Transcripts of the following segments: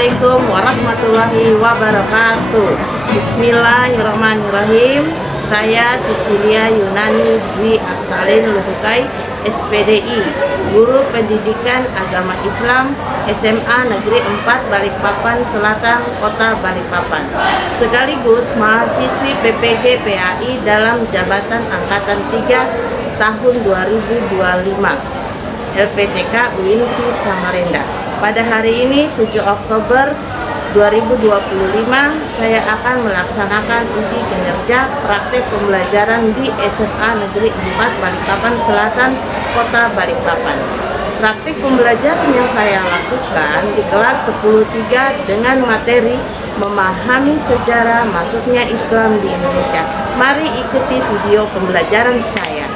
Assalamualaikum warahmatullahi wabarakatuh. Bismillahirrahmanirrahim. Saya Cecilia Yunani Dwi Aksalin Luhukai, SPDI, Guru Pendidikan Agama Islam SMA Negeri 4 Balikpapan Selatan, Kota Balikpapan. Sekaligus mahasiswi PPG PAI dalam jabatan Angkatan 3 tahun 2025. LPTK UINSI Samarinda. Pada hari ini 7 Oktober 2025 saya akan melaksanakan uji kinerja praktek pembelajaran di SMA Negeri 4 Balikpapan Selatan, Kota Balikpapan. Praktik pembelajaran yang saya lakukan di kelas 10.3 dengan materi memahami sejarah masuknya Islam di Indonesia. Mari ikuti video pembelajaran saya.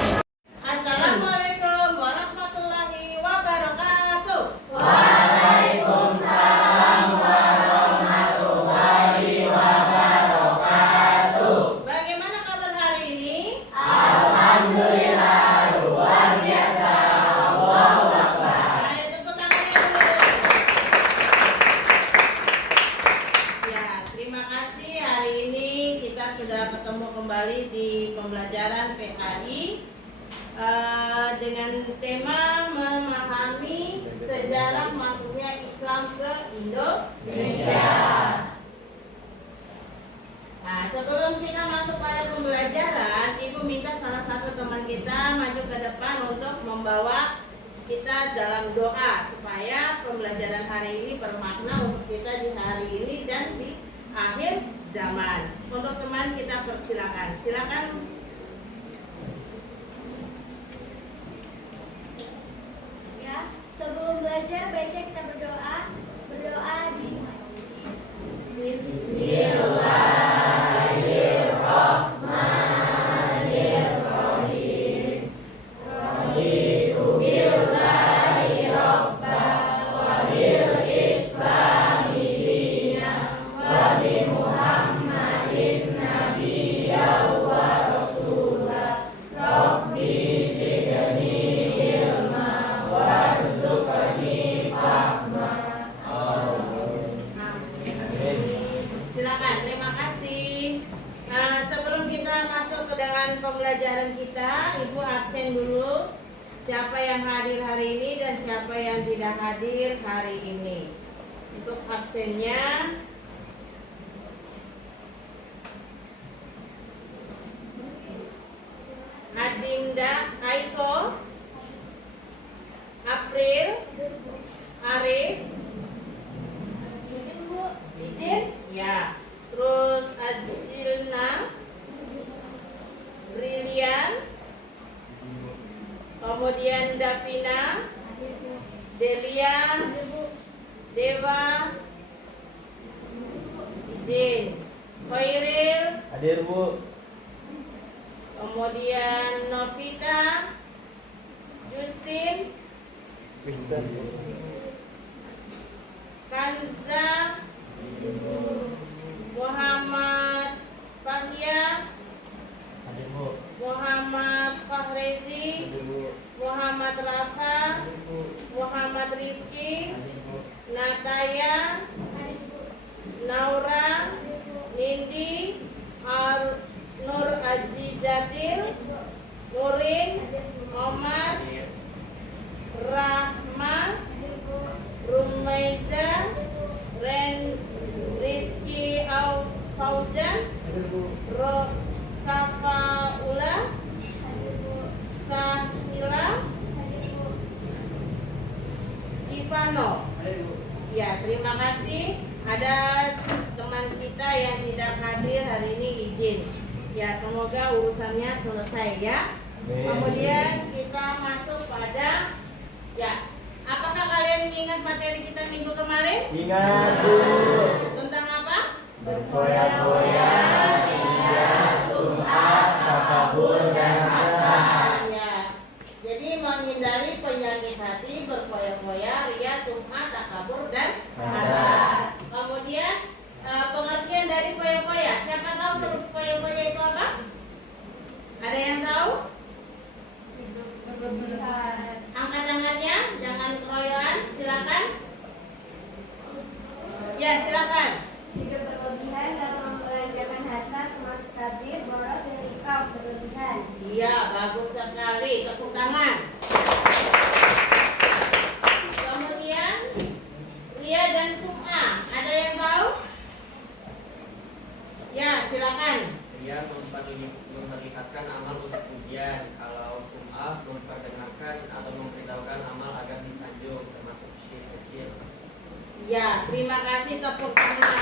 Sudah ketemu kembali di pembelajaran PAI dengan tema memahami sejarah masuknya Islam ke Indonesia. Nah, sebelum kita masuk pada pembelajaran, Ibu minta salah satu teman kita maju ke depan untuk membawa kita dalam doa supaya pembelajaran hari ini bermakna untuk kita di hari ini dan di akhir zaman. Untuk teman kita persilakan. Silakan. Ya, sebelum belajar baiknya kita berdoa. Berdoa di Bismillahirrahmanirrahim. Raditu billahi robba wa bil islami dina wa bi Muhammadin nabiyya wa rasulah. Rabbi zidni ilma warzuqni fahma. Silakan, terima kasih. Sebelum kita masuk ke dengan pembelajaran kita, Ibu absen dulu. Siapa yang hadir hari ini dan siapa yang tidak hadir hari ini. Untuk absennya, Adinda Aiko, April, Arif, izin? Ya. Terus Azilna, Brilian, kemudian Davina, Delia, Dewa, izin. Khairil, Hadir, Bu. kemudian Novita, Justin, Kristen. Kanza, Muhammad Fahia, Hadir, Bu. Muhammad Fahrezi, Hadir, Bu. Muhammad Rafa, Hadir, Bu. Muhammad Rizki, Hadir, Bu. Nataya, Naura, Nindi, Nur Azizatil, Nurin, Omar, Rahma, Rumaiza, Rizki Fauzan, Hadir, Bu. Safaula, Sahila, Kivano. Hadir, Bu. Ya, terima kasih. Ada teman kita yang tidak hadir hari ini, izin. Ya, semoga urusannya selesai ya. Amin. Kemudian kita masuk pada apakah kalian ingat materi kita minggu kemarin? Ingat, Bu. Tentang apa? Berfoya-foya, ria, sum'at, takabur, dan hasad. Ya. Jadi menghindari penyakit hati, berfoya-foya, ria, sum'at, takabur, dan hasad. Kemudian pengertian dari foya-foya. Siapa tahu foya-foya itu apa? Ada yang tahu? Angkat tangannya, jangan keroyokan, silakan. Ya, silakan. Tidak berlebihan dalam membelanjakan harta termasuk tabir, boros, dan infak berlebihan. Iya, bagus sekali. Tepuk tangan. Kemudian ria dan sum'ah. Ada yang tahu? Ya, silakan. Ria memperlihatkan amal untuk pujian. Kalau sum'ah memperdengarkan atau memberitahukan amal agar disanjung, termasuk syirik kecil. Ya, terima kasih, tepuk tangan.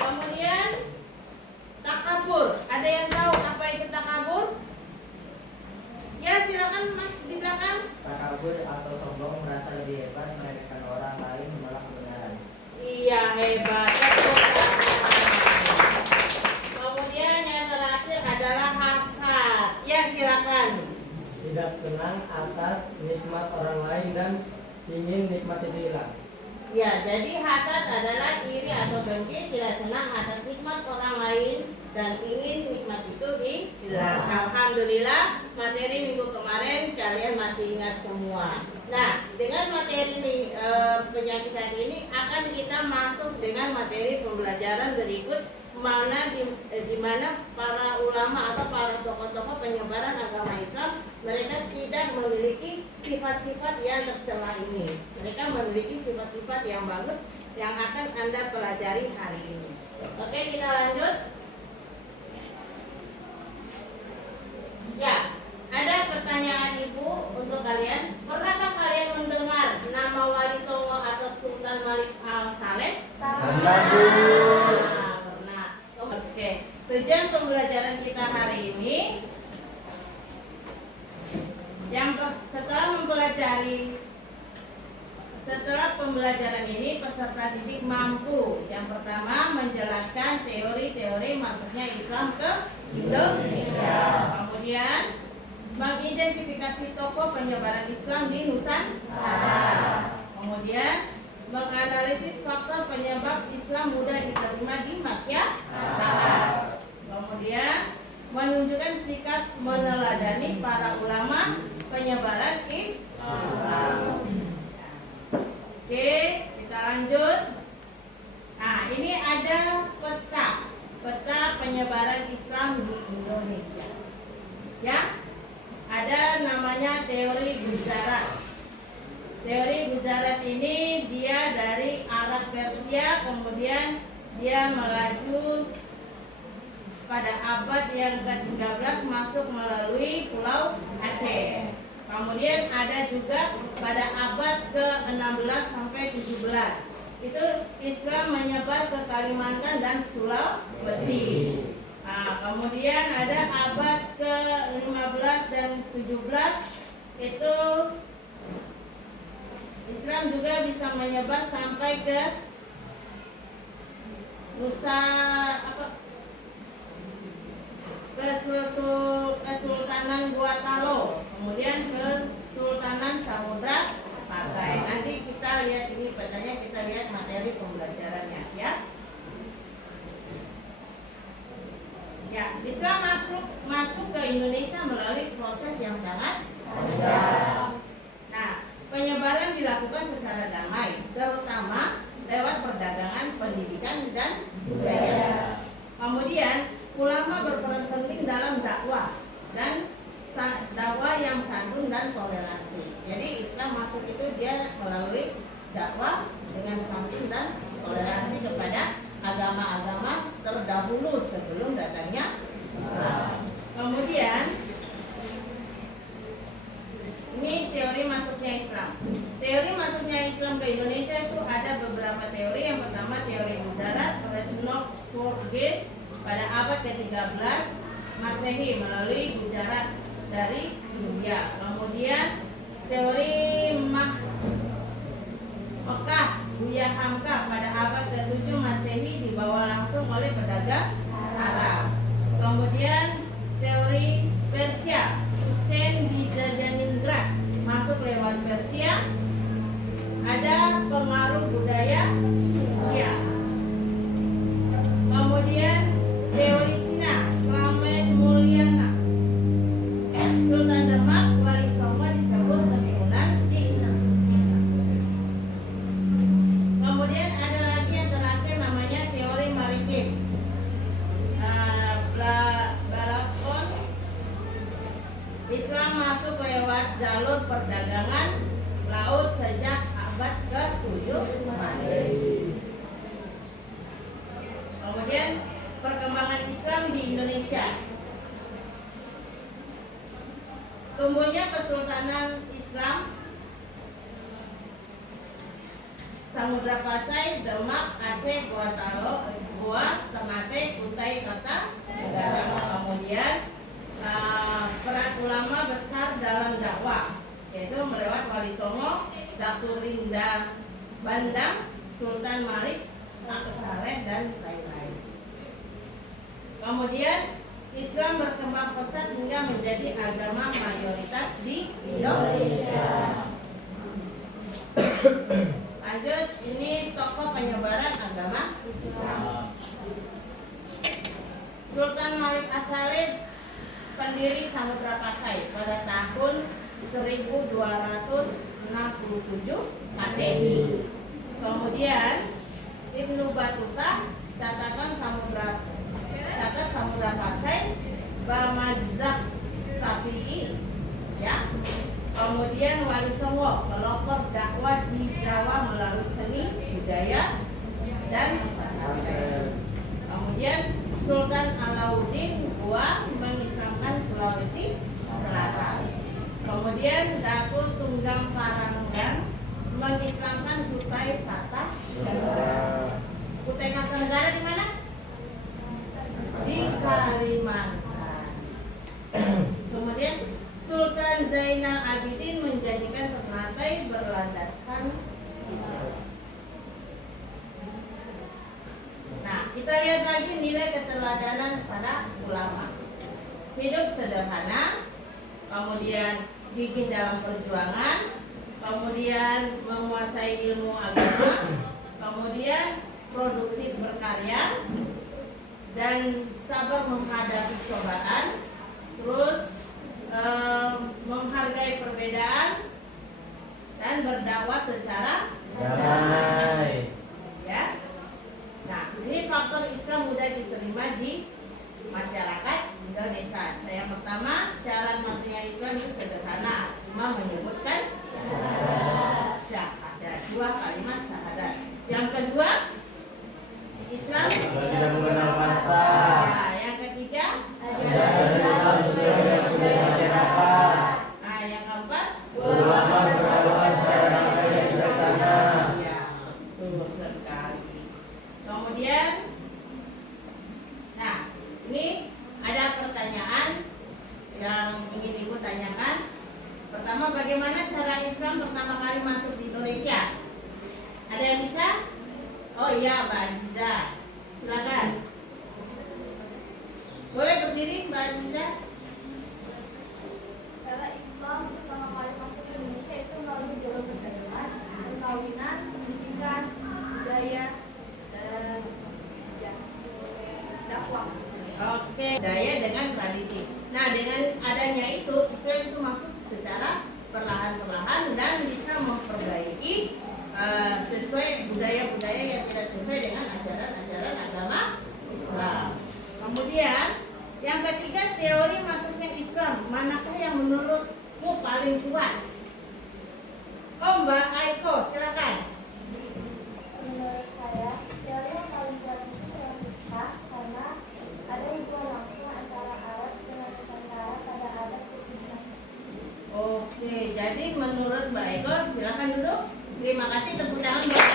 Kemudian takabur. Ada yang tahu apa itu takabur? Ya, silakan Mas di belakang. Takabur atau sombong merasa lebih hebat meremehkan orang lain menolak kebenaran. Iya, hebat. Tepuk tangan. Kemudian yang terakhir adalah hasad. Ya, silakan. Tidak senang atas nikmat orang lain dan ingin nikmat itu hilang. Ya, jadi hasad adalah iri atau dengki, tidak senang atas nikmat orang lain dan ingin nikmat itu hilang. Alhamdulillah, materi minggu kemarin kalian masih ingat semua. Nah, dengan materi penyakit hati ini akan kita masuk dengan materi pembelajaran berikut, di mana para ulama atau para tokoh-tokoh penyebaran agama Islam mereka tidak memiliki sifat-sifat yang tercela ini. Mereka memiliki sifat-sifat yang bagus yang akan Anda pelajari hari ini. Oke, kita lanjut. Ya, ada pertanyaan Ibu untuk kalian. Pernahkah kalian mendengar nama Wali Songo atau Sultan Malik Al-Saleh? Pernah. Oke, tujuan pembelajaran kita hari ini setelah pembelajaran ini peserta didik mampu yang pertama menjelaskan teori-teori masuknya Islam ke Indonesia. Kemudian mengidentifikasi tokoh penyebaran Islam di Nusantara. Kemudian menganalisis faktor penyebab Islam mudah diterima di masyarakat. Kemudian menunjukkan sikap meneladani para ulama penyebaran Islam. Oke, kita lanjut. Nah, ini ada peta penyebaran Islam di Indonesia. Ya, ada namanya teori Gujarat. Teori Gujarat ini dia dari Arab Persia, kemudian dia melaju pada abad yang ke-13 masuk melalui Pulau Aceh. Kemudian ada juga pada abad ke-16 sampai 17. Itu Islam menyebar ke Kalimantan dan Sulawesi. Nah, kemudian ada abad ke-15 dan 17 itu Islam juga bisa menyebar sampai ke Kesultanan Guatalo, kemudian Kesultanan Samudra Pasai. Nanti kita lihat ini petanya, kita lihat materi pembelajarannya ya. Ya, Islam masuk ke Indonesia melalui proses yang sangat panjang. Nah, penyebaran dilakukan secara damai, terutama lewat perdagangan, pendidikan, dan budaya. Kemudian ulama berperan penting dalam dakwah yang santun dan toleransi. Jadi Islam masuk itu dia melalui dakwah dengan santun dan toleransi kepada agama-agama terdahulu sebelum datangnya Islam. Kemudian ini teori masuknya Islam. Teori masuknya Islam ke Indonesia itu ada beberapa teori. Yang pertama teori Gujarat, Portugis pada abad ke-13 Masehi melalui Gujarat dari India. Kemudian teori Mekah Buya Hamka pada abad ke-7 Masehi dibawa langsung oleh pedagang Arab. Kemudian teori Persia Hussein Bijajaningrad masuk lewat Persia. Ada pengaruh budaya Asia. Kemudian teori Cina Slamet Mulyana Sultan Demak Wali Songo disebut keturunan Cina. jalur perdagangan laut sejak abad ke-7 Masehi. Kemudian perkembangan Islam di Indonesia. Tumbuhnya Kesultanan Islam Samudra Pasai, Demak, Aceh, Goa, Ternate, Kutai Kartanegara. Kemudian peran ulama besar dalam dakwah, yaitu melewat Wali Songo, Datuk Rinda Bandang, Sultan Malik, Akhir Saleh, dan lain-lain. Kemudian Islam berkembang pesat hingga menjadi agama mayoritas di Indonesia. Lanjut, ini tokoh penyebaran agama Islam. Sultan Malik As-Saleh, pendiri Samudra Pasai pada tahun 1267 Masehi. Kemudian Ibnu Battuta, catatan Samudra Pasai, Bamazak Syafi'i, ya. Kemudian Wali Songo, pelopor dakwah di Jawa melalui seni, budaya, dan pesantren. Kemudian Sultan Alauddin Buah mengislamkan Sulawesi Selatan. Kemudian Datuk Tunggang Paranggang mengislamkan Kutai Kartanegara. Kutai Kartanegara di mana? Di Kalimantan. Kemudian Sultan Zainal Abidin menjadikan Ternate berlandaskan Islam. Nah, kita lihat lagi nilai keteladanan para ulama. Hidup sederhana, kemudian gigih dalam perjuangan, kemudian menguasai ilmu agama, kemudian produktif berkarya, dan sabar menghadapi cobaan, terus menghargai perbedaan, dan berdakwah secara damai. Ya. Nah, ini faktor Islam mudah diterima di masyarakat Indonesia. Yang pertama, syarat masuknya Islam itu sederhana, cuma menyebutkan syahadat, 2 kalimat syahadat. Yang kedua, Islam tidak mengenal masa. Ya, yang ketiga, Islam sesuai budaya masyarakat. Nah, yang keempat, Ulama berdakwah secara yang bijaksana. ya, betul sekali. Kemudian, nah, ini ada pertanyaan yang ingin Ibu tanyakan. Pertama, bagaimana cara Islam pertama kali masuk di Indonesia? Ada yang bisa? Oh iya, Mbak Aziza. Silakan. Boleh berdiri, Mbak Aziza? Cara Islam pertama kali masuk ke Indonesia itu melalui jalur perdagangan, perkawinan, pendidikan, budaya, dan ya, dakwah. Oke, daya dengan tradisi. Nah, dengan adanya itu, Islam itu masuk secara perlahan-perlahan dan bisa memperbaiki sesuai budaya-budaya yang tidak sesuai dengan ajaran-ajaran agama Islam. Kemudian, yang ketiga, teori masuknya Islam. Manakah yang menurutmu paling kuat? Oh, Mbak Aiko, silakan. Menurut saya, teori yang paling kuat itu teori Ishak karena ada hubungan langsung antara Arab dengan Nusantara pada abad ke-9. Oke, jadi menurut Mbak Aiko, silakan duduk. Terima kasih, tepuk tangan buat.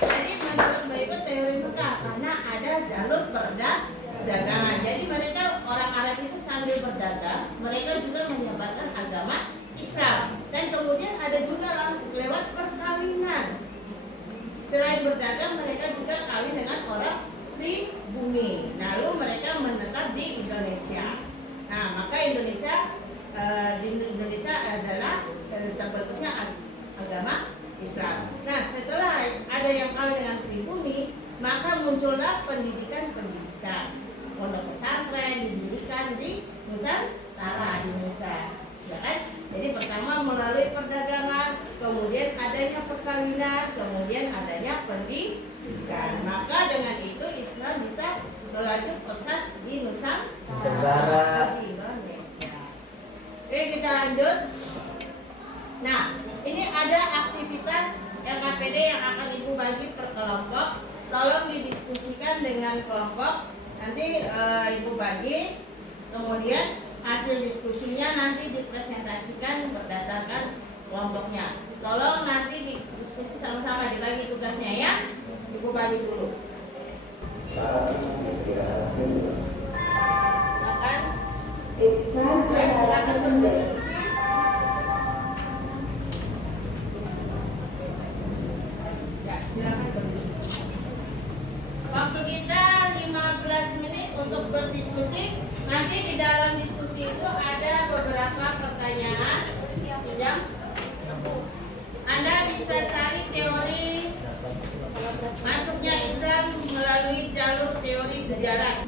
Jadi menurut Mbak Iko teori Mekah karena ada jalur perdagangan. Jadi mereka orang Arab itu sambil berdagang, mereka juga menyebarkan agama Islam. Dan kemudian ada juga langsung lewat perkawinan. Selain berdagang, mereka juga kawin dengan orang pribumi. Lalu mereka menetap di Indonesia. Nah, maka di Indonesia adalah terbentuknya agama Islam. Nah, setelah ada yang kawin dengan pribumi, maka muncullah pendidikan. Pondok pesantren didirikan di Nusantara, di Indonesia. Ya kan? Jadi pertama melalui perdagangan, kemudian adanya perkawinan, kemudian adanya pendidikan. Maka dengan itu Islam bisa melaju pesat di Nusantara, di Indonesia. Oke, kita lanjut. Nah, ini ada aktivitas LKPD yang akan Ibu bagi per kelompok. Tolong didiskusikan dengan kelompok. Nanti Ibu bagi, kemudian hasil diskusinya nanti dipresentasikan berdasarkan kelompoknya. Tolong nanti diskusi sama-sama, dibagi tugasnya ya. Ibu bagi dulu. Silakan. Silakan berdiskusi. Ya, silakan berdiskusi. Waktu kita 15 menit untuk berdiskusi. Nanti di dalam diskusi itu ada beberapa pertanyaan. Pinjam. Anda bisa cari teori masuknya Islam melalui jalur teori sejarah.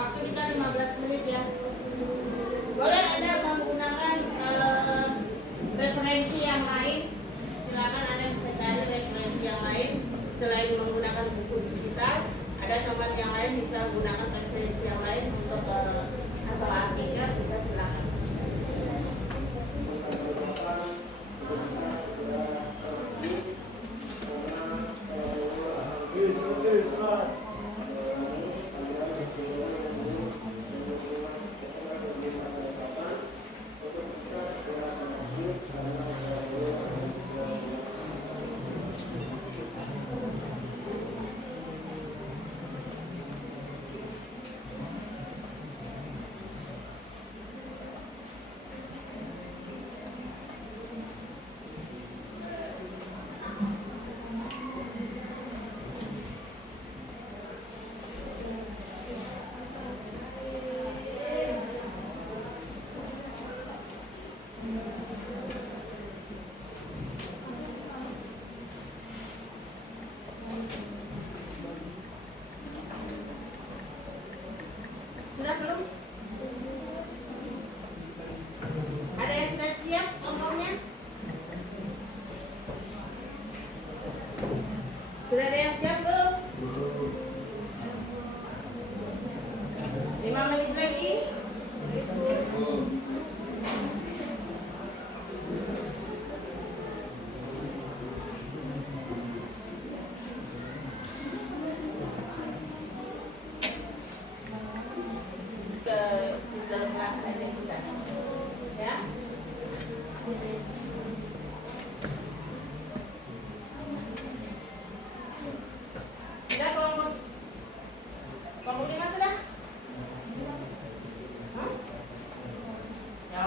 Waktu kita 15 menit ya. Boleh Anda menggunakan referensi yang lain. Silakan Anda bisa cari referensi yang lain selain menggunakan buku digital. Ada teman yang lain bisa menggunakan referensi yang lain untuk atau artikel, bisa silakan. Sudah belum? Ada yang sudah siap ngomongnya? Sudah ada yang siap belum? 5 menit lagi. Dalam kelas aja kita ya. Sudah kelompok 5 sudah? Hah?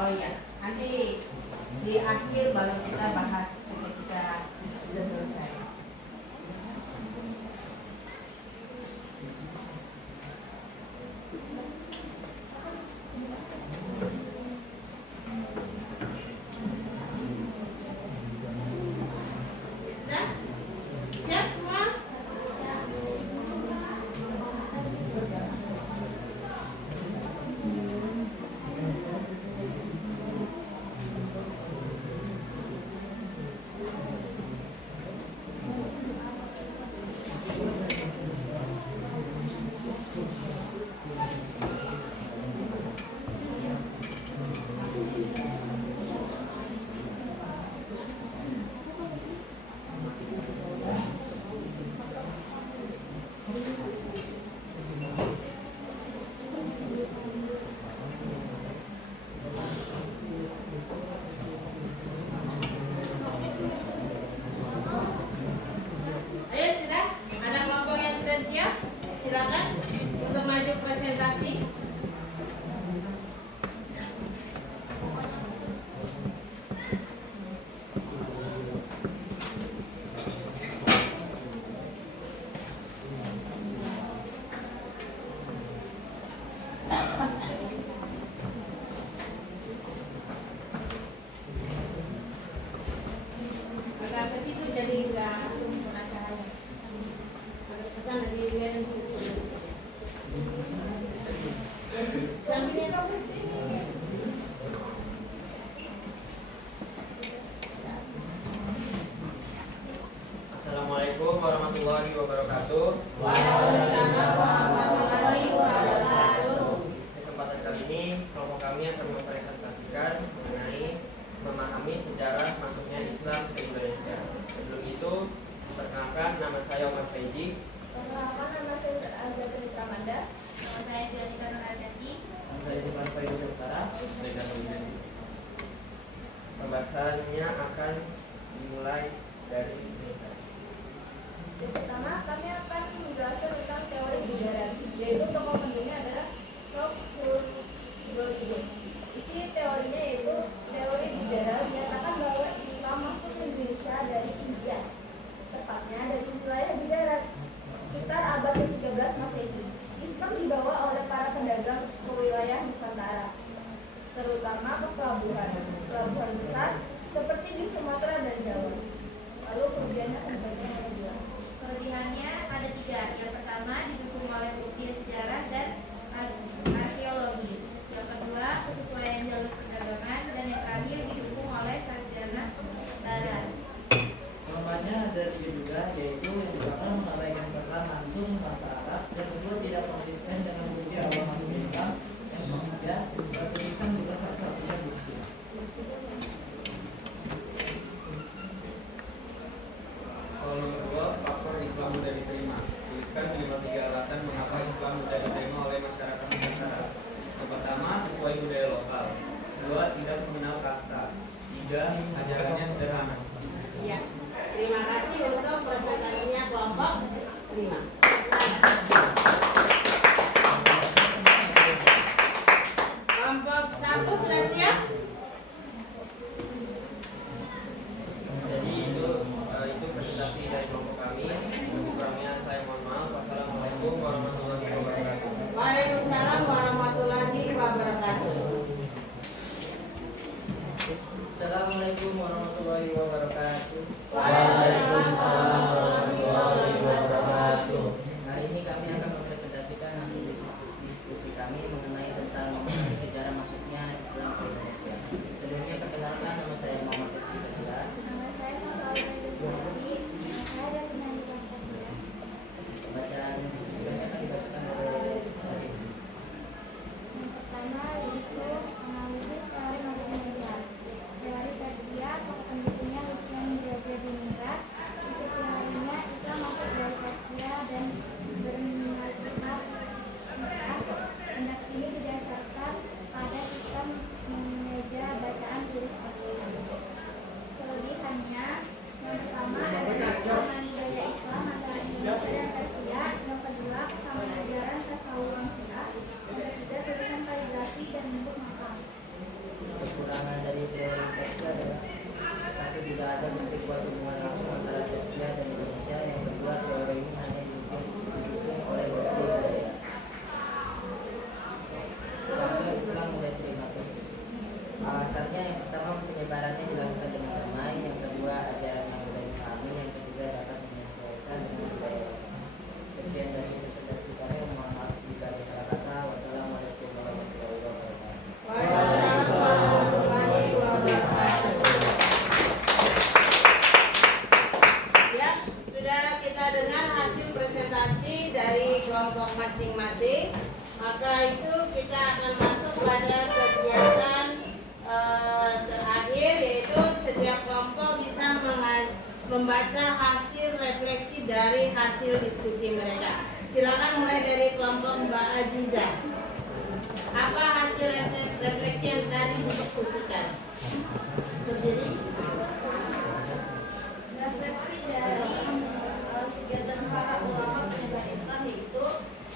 Oh iya, nanti di akhir baru kita bahas ketika kita sudah selesai. Siap semua? Ayo sudah, ada kelompok yang sudah siap? Silakan untuk maju presentasi. Agak ke situ jadi nggak acaranya. Agak pesan dari Rian itu. Sampingnya dong. wabarakatuh. Waalaikumsalam warahmatullahi wabarakatuh. Kesempatan kali ini kelompok kami akan mempresentasikan mengenai memahami sejarah masuknya Islam ke Indonesia. Sebelum itu, perkenalkan, nama saya Omar Feiji. Perkenalkan, nama saya Azatri Pramanda. Nama saya Dianita Nurhayati. Saya Sivan Faidu Utara. Pembahasannya akan dimulai dari Yang pertama, kami akan menjelaskan tentang teori sejarah, yaitu tokoh pentingnya adalah Prof. Hurul. Isi teorinya yaitu teori sejarah menyatakan bahwa Islam masuk ke Indonesia dari India, tepatnya dari wilayah Gujarat, sekitar abad ke-13 Masehi. Islam dibawa oleh para pedagang ke wilayah Nusantara, terutama ke pelabuhan besar seperti di Sumatera dan Jawa. Lalu kemudiannya kelebihannya ada 3. Yang pertama, didukung oleh bukti sejarah dan arkeologis. Yang kedua, kesesuaian jalur perdagangan, dan yang terakhir didukung oleh sarjana darat. Kelemahannya ada 3 juga, yaitu yang pertama mengabaikan peran langsung bahasa Arab, yang kedua tidak konsisten dengan bukti awal masuk Islam, yang ketiga tulisan bukan satu-satunya bukti. Kalau nomor 2, faktor Islam mudah diterima. Tuliskan minimal 3 alasan mengapa Islam mudah diterima oleh masyarakat Nusantara. Yang pertama, sesuai budaya lokal. 2, tidak mengenal kasta. 3, ajarannya sederhana. Ya, terima kasih untuk presentasinya kelompok 5. Kelompok 1 sudah siap? Jadi itu presentasi dari kelompok kami. Kurangnya saya mohon maaf. Wassalamualaikum warahmatullahi wabarakatuh. Waalaikumsalam warahmatullahi wabarakatuh. Assalamualaikum warahmatullahi wabarakatuh. Waalaikumsalam warahmatullahi wabarakatuh. Hari ini kami akan mempresentasikan hasil diskusi kami mengenai tentang memahami sejarah masuknya Islam ke Indonesia. Sebelumnya perkenalkan, nama saya Muhammad Fadila. Nama saya Fauzia Dutri. Nama saya Davina Nurhayati. Bacaan diskusi kami akan dibacakan oleh Arif. Yang pertama yaitu analisis teori masuknya Islam. Teori Persia, tokoh pendukungnya Ruslan Jabir-Diningrat. Disebutnya Islam masuk dari Persia dan berminat hendak ini didasarkan pada sistem meja bacaan tulis Al-Quran. Kelebihannya yang pertama adalah kesamaan budaya Islam antara Indonesia dan Persia. Yang kedua, kesamaan ajaran tasawuf kita. Yang ketiga, tulisan kaligrafi dan bentuk makam. Kekurangan dari teori Persia adalah 1, tidak ada bukti kuat hubungan langsung antara Persia dan Indonesia. Yang kedua, teori ini hanya didukung oleh bukti budaya. Kenapa Islam mulai terima terus? Alasannya yang pertama, penyebarannya dilakukan dengan damai. Yang kedua, ajaran yang mudah dipahami. Yang ketiga, dapat menyesuaikan dengan budaya lokal. Sekian dari presentasi kami. Mohon maaf jika ada salah kata. Wassalamualaikum warahmatullahi wabarakatuh. Waalaikumsalam warahmatullahi wabarakatuh. Ya, sudah kita dengar hasil presentasi dari kelompok masing-masing. Maka itu kita akan masuk pada kegiatan terakhir, yaitu setiap kelompok bisa membaca hasil refleksi dari hasil diskusi mereka. Silakan mulai dari kelompok Mbak Aziza. Apa hasil refleksi yang tadi didiskusikan? Berdiri. Refleksi dari kegiatan para ulama penyebar Islam yaitu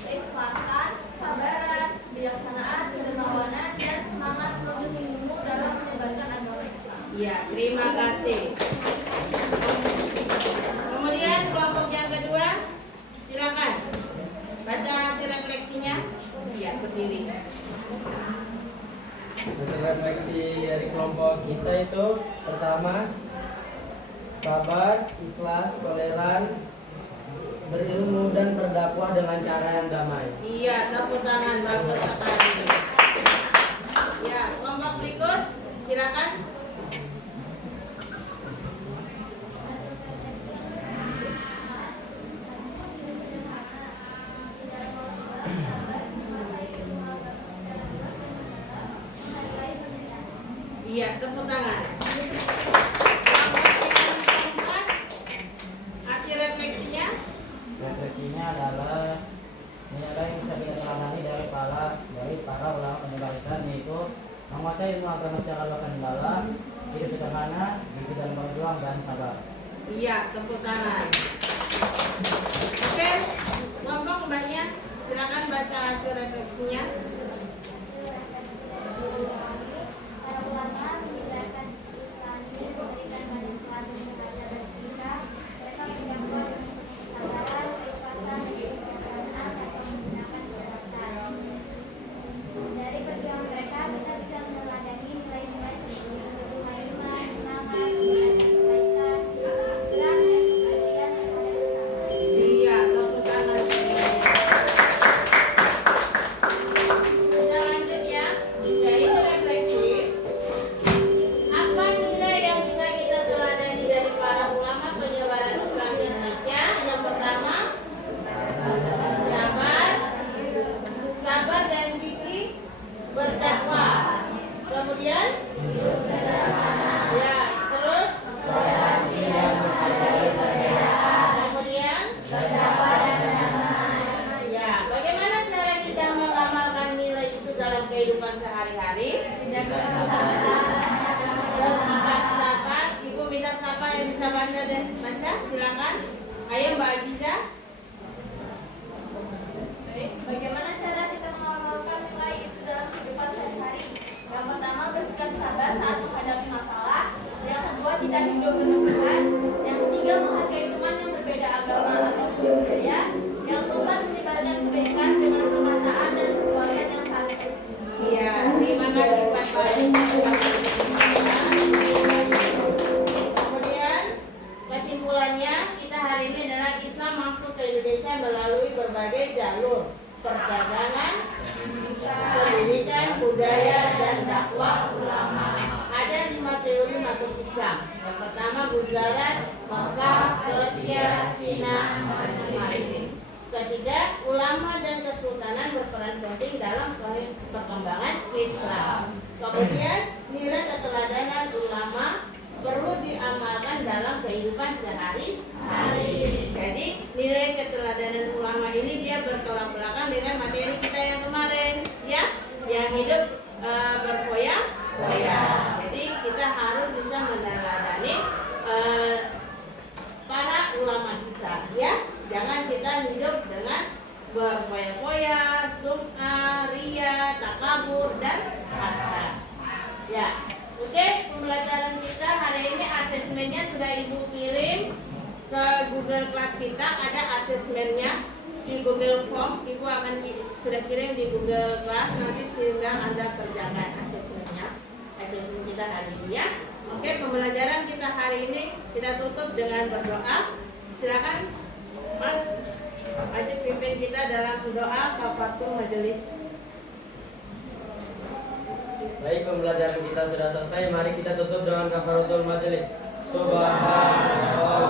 keikhlasan, kesabaran, kebijaksanaan, kedermawanan, dan semangat menuntut ilmu dalam menyebarkan agama Islam. Ya, terima kasih. Kemudian kelompok yang kedua, silakan baca hasil refleksinya. Ya, berdiri. Hasil refleksi dari kelompok kita itu pertama, sabar, ikhlas, toleran, berilmu dan berdakwah dengan cara yang damai. Iya, tepuk tangan, bagus sekali. Ya, kelompok berikut, silakan. Iya, tepuk tangan. Kelompok yang keempat, hasil refleksinya. Refleksinya adalah nilai yang bisa kita teladani dari para ulama penyebar Islam, yaitu menguasai ilmu agama secara luas dan dalam, hidup sederhana, gigih dalam berjuang, dan sabar. Iya, tepuk tangan. Oke, kelompok mbaknya, silakan baca hasil refleksinya. Para ulama menyebarkan Islam ini memberikan banyak pelajaran mengajar dan kita. Mereka mendakwah dengan kesabaran, keikhlasan, kebijaksanaan, dan menggunakan kecerdasan. Dari perjuangan mereka, kita bisa meneladani nilai-nilai seperti rumah iman, semangat, kebaikan, gerak, dan kebahagiaan yang ada bersama. Iya, tepuk tangan. Kita lanjut ya. Jadi refleksi. Apa nilai yang bisa kita teladani dari para ulama penyebaran Islam di Indonesia? Yang pertama, sabar dan gigih berdakwah. Kemudian, ya, terus, kemudian, ya, bagaimana cara kita mengamalkan nilai itu dalam kehidupan sehari-hari? Bersikap sabar. Ibu minta siapa yang bisa baca dan baca? Silakan. Ayo Mbak Aziza. Baik, bagaimana cara kita mengamalkan nilai itu dalam kehidupan sehari-hari? Yang pertama, bersikap sabar saat menghadapi masalah. Yang kedua, tidak hidup berlebihan. Yang ketiga, menghargai teman yang berbeda agama atau budaya. Yang keempat, menyebarkan kebaikan dengan perkataan dan perbuatan yang saling. Iya, terima kasih Pak Balik. Kemudian kesimpulannya, kita hari ini adalah Islam masuk ke Indonesia melalui berbagai jalur: perdagangan, pendidikan, budaya, dan dakwah ulama. Ada 5 teori masuk Islam. Yang pertama, Gujarat, Mekah, Persia, Cina, dan lain-lain. Ketiga, ulama dan kesultanan berperan penting dalam perkembangan Islam. Kemudian, nilai keteladanan ulama perlu diamalkan dalam kehidupan sehari-hari. Jadi, nilai keteladanan ulama ini dia bertolak belakang dengan materi kita yang kemarin, ya, yang hidup berfoya-foya. Jadi, kita harus bisa meneladani para ulama kita, ya. Jangan kita hidup dengan berfoya-foya, sum'ah, ria, takabur, dan hasad. Ya, oke, pembelajaran kita hari ini asesmennya sudah Ibu kirim ke Google Class kita. Ada asesmennya di Google Form. Ibu akan sudah kirim di Google Class. Nanti tinggal Anda kerjakan asesmennya. Asesmen kita hari ini, ya. Oke, pembelajaran kita hari ini kita tutup dengan berdoa. Silakan Mas, aja pimpin kita dalam doa kafaratul majelis. Baik, pembelajaran kita sudah selesai. Mari kita tutup dengan kafaratul majelis. Subhanallah